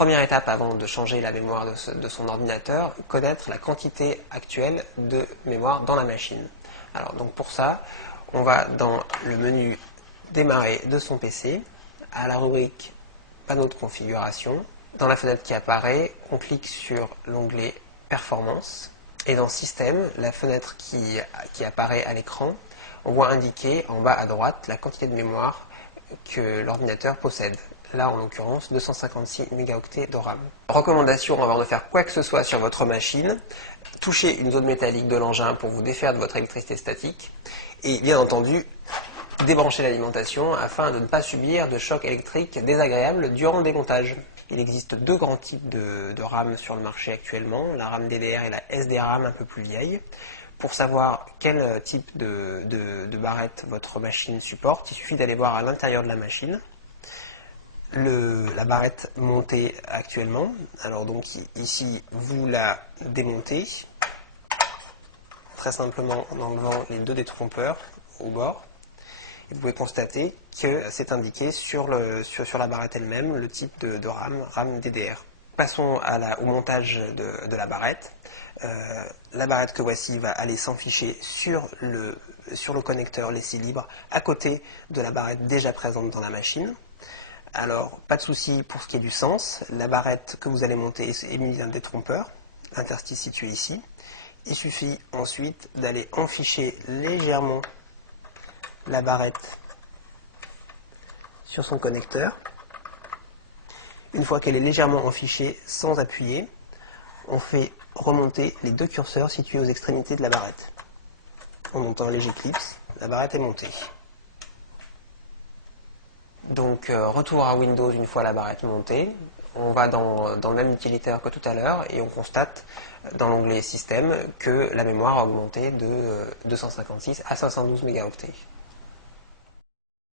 Première étape avant de changer la mémoire de son ordinateur, connaître la quantité actuelle de mémoire dans la machine. Alors donc pour ça, on va dans le menu démarrer de son PC, à la rubrique panneau de configuration. Dans la fenêtre qui apparaît, on clique sur l'onglet performance et dans système, la fenêtre qui apparaît à l'écran, on voit indiquer en bas à droite la quantité de mémoire que l'ordinateur possède. Là, en l'occurrence, 256 mégaoctets de RAM. Recommandation avant de faire quoi que ce soit sur votre machine, touchez une zone métallique de l'engin pour vous défaire de votre électricité statique et bien entendu, débrancher l'alimentation afin de ne pas subir de choc électrique désagréable durant le démontage. Il existe deux grands types de RAM sur le marché actuellement, la RAM DDR et la SDRAM un peu plus vieille. Pour savoir quel type de barrette votre machine supporte, il suffit d'aller voir à l'intérieur de la machine la barrette montée actuellement. Alors donc ici, vous la démontez très simplement en enlevant les deux détrompeurs au bord. Et vous pouvez constater que c'est indiqué sur la barrette elle-même le type de RAM, RAM DDR. Passons au montage de la barrette. La barrette que voici va aller s'enficher sur le connecteur laissé libre à côté de la barrette déjà présente dans la machine. Alors, pas de souci pour ce qui est du sens. La barrette que vous allez monter est munie d'un détrompeur, l'interstice situé ici. Il suffit ensuite d'aller enficher légèrement la barrette sur son connecteur. Une fois qu'elle est légèrement enfichée sans appuyer, on fait remonter les deux curseurs situés aux extrémités de la barrette. En montant un léger clips, la barrette est montée. Donc retour à Windows une fois la barrette montée. On va dans le même utilitaire que tout à l'heure et on constate dans l'onglet système que la mémoire a augmenté de 256 à 512 mégaoctets.